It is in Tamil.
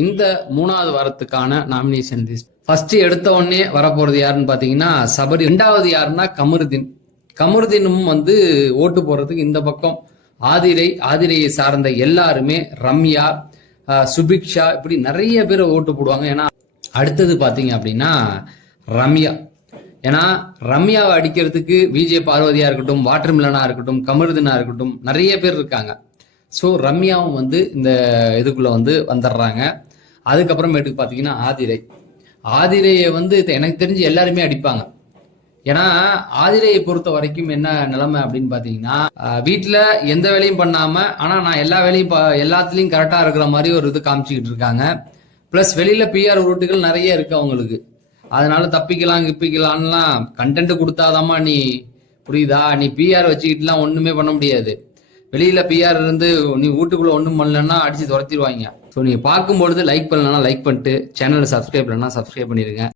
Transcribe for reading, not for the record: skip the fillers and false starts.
இந்த 3வது வாரத்துக்கான நாமினேஷன் லிஸ்ட் ஃபர்ஸ்ட் எடுத்த உடனே வரப்போறது யாருன்னு பாத்தீங்கன்னா சபரி. 2வது யாருன்னா கமருதீன். கமருதீனும் ஓட்டு போடுறதுக்கு இந்த பக்கம் ஆதிரையை சார்ந்த எல்லாருமே, ரம்யா, சுபிக்ஷா, இப்படி நிறைய பேர் ஓட்டு போடுவாங்க. ஏன்னா அடுத்தது பாத்தீங்க அப்படின்னா ரம்யா. ஏன்னா ரம்யாவை அடிக்கிறதுக்கு விஜய் பார்வதியா இருக்கட்டும், வாட்டர் மிலனா இருக்கட்டும், கமருதீனா இருக்கட்டும், நிறைய பேர் இருக்காங்க. ஸோ ரம்யாவும் இந்த இதுக்குள்ள வந்துடுறாங்க. அதுக்கப்புறமேட்டுக்கு பார்த்தீங்கன்னா ஆதிரையை எனக்கு தெரிஞ்சு எல்லாருமே அடிப்பாங்க. ஏன்னா ஆதிரையை பொறுத்த வரைக்கும் என்ன நிலைமை அப்படின்னு பார்த்தீங்கன்னா, வீட்டில் எந்த வேலையும் பண்ணாம, ஆனால் நான் எல்லா வேலையும் எல்லாத்துலேயும் கரெக்டாக இருக்கிற மாதிரி ஒரு இது காமிச்சிக்கிட்டு இருக்காங்க. ப்ளஸ் வெளியில பிஆர் உருட்டுகள் நிறைய இருக்கு அவங்களுக்கு. அதனால கிப்பிக்கலாம்லாம் கண்டென்ட் கொடுத்தாதாம்மா நீ புரியுதா? நீ பிஆர் வச்சுக்கிட்டுலாம் ஒண்ணுமே பண்ண முடியாது. வெளியில பிஆர் இருந்து நீ வீட்டுக்குள்ள ஒண்ணும் பண்ணலன்னா அடிச்சு துரத்திடுவாங்க. ஸோ நீங்க பார்க்கும்பொழுது லைக் பண்ணலன்னா லைக் பண்ணிட்டு, சேனலை சப்ஸ்கிரைப் பண்ணலன்னா சப்ஸ்கிரைப் பண்ணிருங்க.